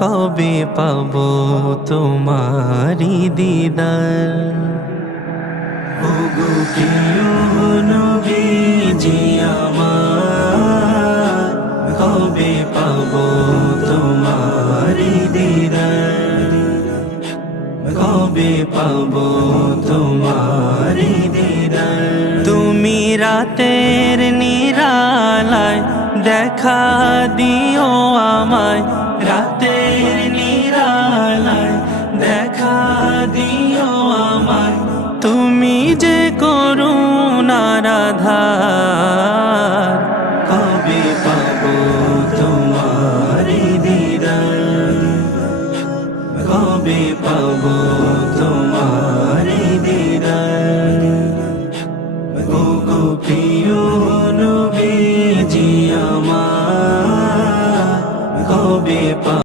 কবে পাবো তোমারি দিদার। ওগো প্রিয় নবীজি আমার, কবে পাবো তোমারি দিদার, কবে পাবো তোমারি দিদার। তুমি রাতের নিরালায় দেখা দিও আমায়, রাতের নিরালায় দেখা দিও আমায়। তুমি যে করুণার আধার,